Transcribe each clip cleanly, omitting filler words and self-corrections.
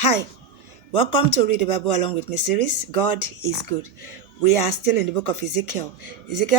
Hi, welcome to Read the Bible along with me series. God is good. We are still in the book of Ezekiel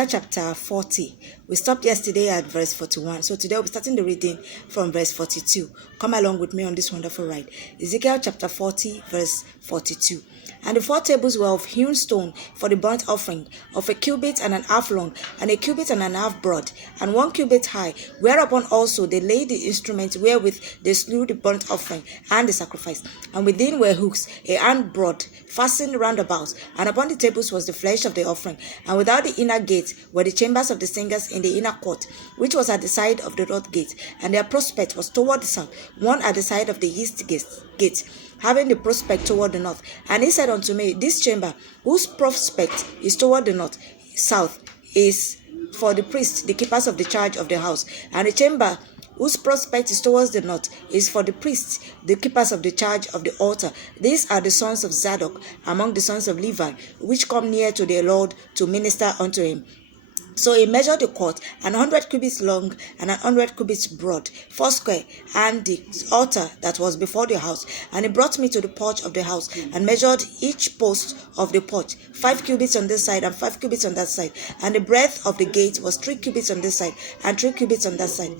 chapter 40. We stopped yesterday at verse 41. So today we'll be starting the reading from verse 42. Come along with me on this wonderful ride. Ezekiel chapter 40, verse 42. And the 4 tables were of hewn stone for the burnt offering, of a cubit and an half long, and a cubit and an half broad, and 1 cubit high, whereupon also they laid the instrument wherewith they slew the burnt offering and the sacrifice. And within were hooks, a hand broad, fastened round about, and upon the tables was the flesh of the offering. And without the inner gate were the chambers of the singers in the inner court, which was at the side of the north gate, and their prospect was toward the south, one at the side of the east gate, having the prospect toward the north. And he said unto me, This chamber, whose prospect is toward the north, south, is for the priests, the keepers of the charge of the house. And the chamber whose prospect is towards the north is for the priests, the keepers of the charge of the altar. These are the sons of Zadok among the sons of Levi, which come near to their Lord to minister unto him. So he measured the court 100 cubits long and 100 cubits broad, 4 square, and the altar that was before the house. And he brought me to the porch of the house, and measured each post of the porch, 5 cubits on this side and 5 cubits on that side. And the breadth of the gate was 3 cubits on this side and 3 cubits on that side.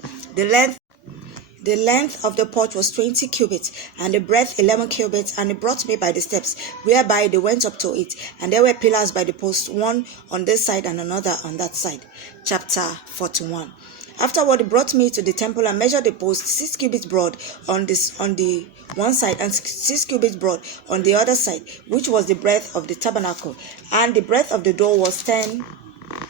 The length of the porch was 20 cubits, and the breadth 11 cubits. And he brought me by the steps, whereby they went up to it. And there were pillars by the post, one on this side and another on that side. Chapter 41. Afterward, he brought me to the temple and measured the post 6 cubits broad on the one side, and 6 cubits broad on the other side, which was the breadth of the tabernacle. And the breadth of the door was 10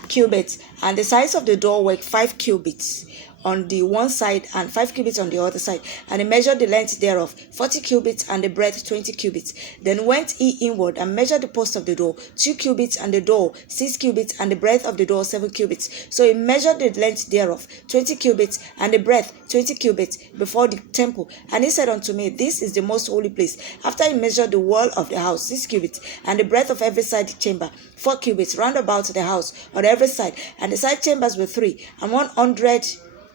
cubits, and the sides of the door were 5 cubits on the one side and 5 cubits on the other side. And he measured the length thereof 40 cubits, and the breadth 20 cubits. Then went he inward and measured the post of the door 2 cubits, and the door 6 cubits, and the breadth of the door 7 cubits. So he measured the length thereof 20 cubits, and the breadth 20 cubits before the temple. And he said unto me, This is the most holy place. After he measured the wall of the house 6 cubits, and the breadth of every side chamber 4 cubits round about the house on every side. And the side chambers were 3, and 100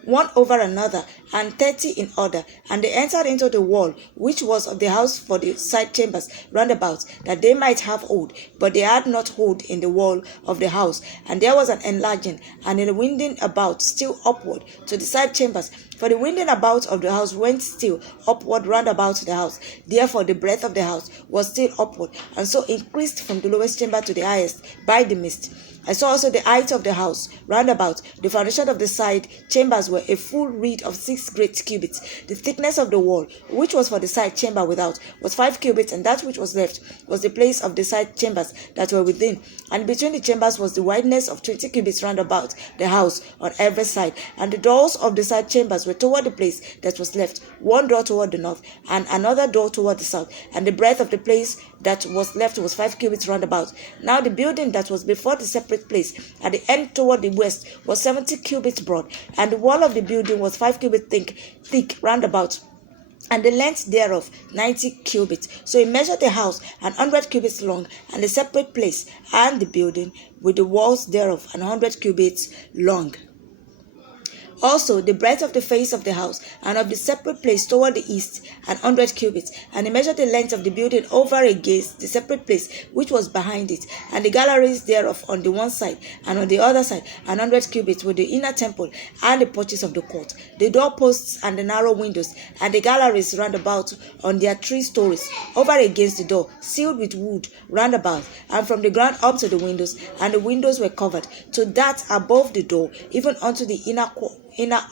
one over another, and 30 in order. And they entered into the wall which was of the house for the side chambers round about, that they might have hold, but they had not hold in the wall of the house. And there was an enlarging and a winding about still upward to the side chambers, for the winding about of the house went still upward round about the house. Therefore the breadth of the house was still upward, and so increased from the lowest chamber to the highest by the midst. I saw also the height of the house round about. The foundation of the side chambers were a full reed of 6 great cubits. The thickness of the wall, which was for the side chamber without, was 5 cubits, and that which was left was the place of the side chambers that were within. And between the chambers was the wideness of 20 cubits round about the house on every side. And the doors of the side chambers were toward the place that was left, one door toward the north, and another door toward the south. And the breadth of the place that was left was 5 cubits round about. Now the building that was before the separate place at the end toward the west was 70 cubits broad, and the wall of the building was 5 cubits thick round about, and the length thereof 90 cubits. So he measured the house 100 cubits long, and the separate place and the building with the walls thereof 100 cubits long. Also the breadth of the face of the house and of the separate place toward the east 100 cubits. And he measured the length of the building over against the separate place which was behind it, and the galleries thereof on the one side and on the other side 100 cubits, with the inner temple and the porches of the court, the doorposts and the narrow windows, and the galleries round about on their 3 stories over against the door, sealed with wood round about, and from the ground up to the windows. And the windows were covered to that above the door, even unto the inner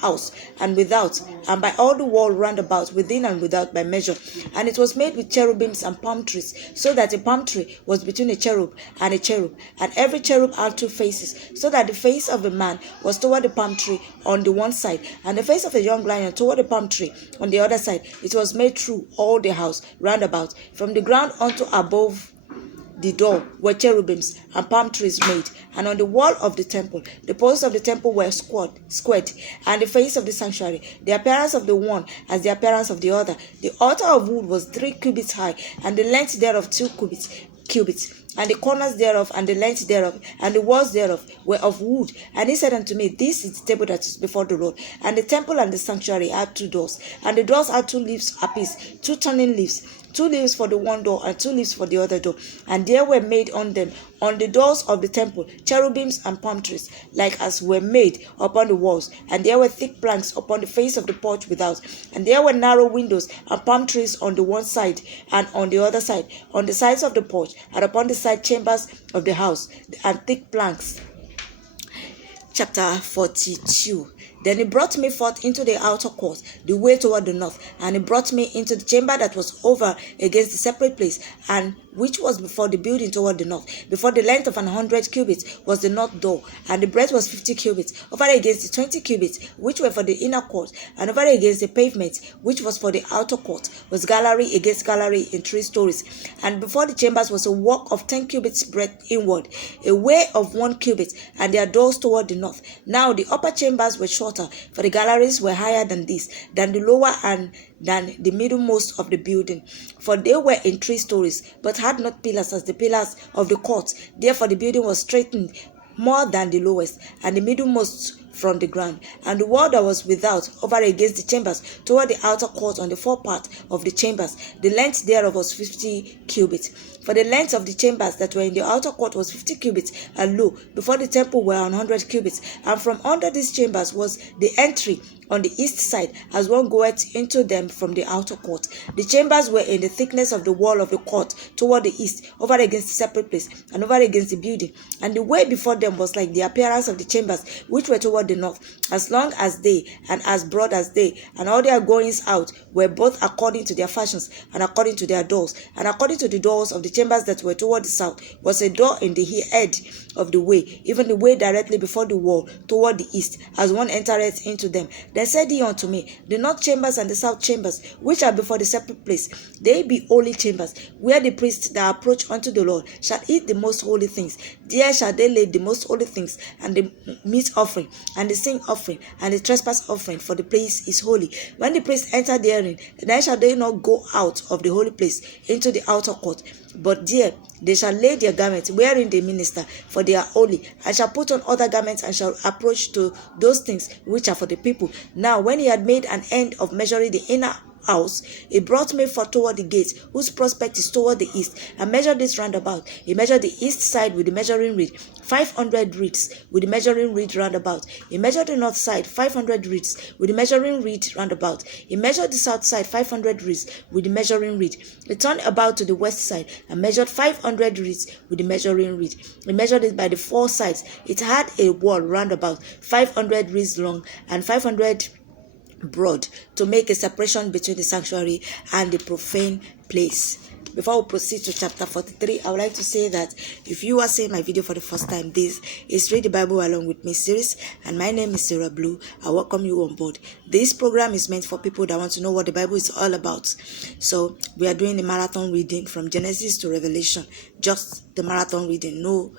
house and without, and by all the wall round about, within and without, by measure. And it was made with cherubims and palm trees, so that a palm tree was between a cherub, and every cherub had 2 faces, so that the face of a man was toward the palm tree on the one side, and the face of a young lion toward the palm tree on the other side. It was made through all the house round about, from the ground unto above the door were cherubims and palm trees made. And on the wall of the temple, the posts of the temple were squared, and the face of the sanctuary, the appearance of the one as the appearance of the other. The altar of wood was 3 cubits high, and the length thereof 2 cubits. and the corners thereof, and the length thereof, and the walls thereof were of wood. And he said unto me, This is the table that is before the Lord. And the temple and the sanctuary had 2 doors, and the doors had 2 leaves apiece, 2 turning leaves, 2 leaves for the one door, and 2 leaves for the other door. And there were made on them, on the doors of the temple, cherubims and palm trees, like as were made upon the walls. And there were thick planks upon the face of the porch without. And there were narrow windows and palm trees on the one side and on the other side, on the sides of the porch, and upon the side chambers of the house, and thick planks. Chapter 42. Then he brought me forth into the outer court, the way toward the north, and he brought me into the chamber that was over against the separate place, and which was before the building toward the north. Before the length of 100 cubits was the north door, and the breadth was 50 cubits, over against the 20 cubits, which were for the inner court, and over against the pavement, which was for the outer court, was gallery against gallery in 3 stories. And before the chambers was a walk of 10 cubits breadth inward, a way of 1 cubit, and their doors toward the north. Now the upper chambers were shorter, for the galleries were higher than this, than the lower and than the middlemost of the building. For they were in 3 stories, but had not pillars as the pillars of the court. Therefore the building was straightened more than the lowest, and the middlemost from the ground. And the wall that was without, over against the chambers, toward the outer court on the forepart of the chambers, the length thereof was 50 cubits. For the length of the chambers that were in the outer court was 50 cubits, and lo, before the temple were 100 cubits. And from under these chambers was the entry on the east side, as one goeth into them from the outer court. The chambers were in the thickness of the wall of the court toward the east, over against the separate place, and over against the building. And the way before them was like the appearance of the chambers which were toward the north, as long as they, and as broad as they, and all their goings out were both according to their fashions, and according to their doors. And according to the doors of the chambers that were toward the south was a door in the head of the way, even the way directly before the wall toward the east, as one entereth into them. Then said he unto me, The north chambers and the south chambers, which are before the separate place, they be holy chambers, where the priests that approach unto the Lord shall eat the most holy things. There shall they lay the most holy things, and the meat offering, and the sin offering, and the trespass offering, for the place is holy. When the priests enter therein, then shall they not go out of the holy place into the outer court, but there they shall lay their garments wherein they minister, for they are holy, and shall put on other garments, and shall approach to those things which are for the people. Now when he had made an end of measuring the inner house, he brought me forth toward the gate, whose prospect is toward the east, and measured this round about. He measured the east side with the measuring reed, 500 reeds with the measuring reed round about. He measured the north side, 500 reeds with the measuring reed round about. He measured the south side, 500 reeds with the measuring reed. He turned about to the west side, and measured 500 reeds with the measuring reed. He measured it by the 4 sides. It had a wall round about, 500 reeds long, and 500 broad, to make a separation between the sanctuary and the profane place. Before we proceed to chapter 43, I would like to say that if you are seeing my video for the first time, this is Read the Bible Along with Me series, and my name is Sarah Blue. I welcome you on board. This program is meant for people that want to know what the Bible is all about. So we are doing the marathon reading from Genesis to Revelation, just the marathon reading, no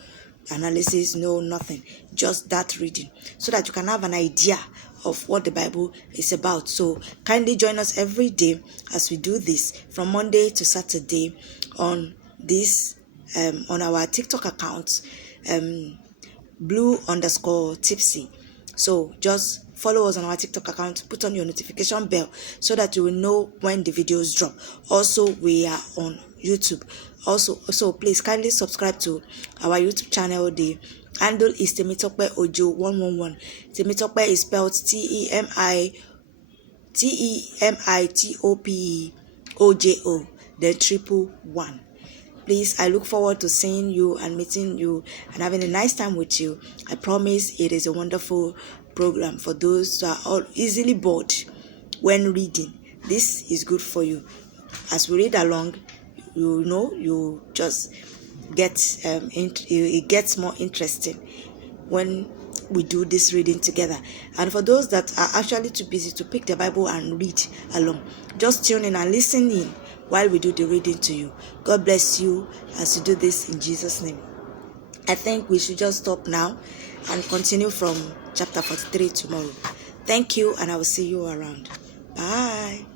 analysis, no nothing, just that reading, so that you can have an idea of what the Bible is about. So kindly join us every day as we do this from Monday to Saturday on this on our TikTok account, blue_tipsy. So just follow us on our TikTok account, put on your notification bell so that you will know when the videos drop. Also, we are on YouTube. So please kindly subscribe to our YouTube channel. The handle is Temitope Ojo 111. Temitope is spelled TEMITOPEOJO, then 111. Please, I look forward to seeing you and meeting you and having a nice time with you. I promise it is a wonderful program for those who are all easily bored when reading. This is good for you. As we read along, you just get it gets more interesting when we do this reading together. And for those that are actually too busy to pick the Bible and read along, just tune in and listen in while we do the reading to you. God bless you as you do this in Jesus' name. I think we should just stop now and continue from chapter 43 tomorrow. Thank you, and I will see you around. Bye.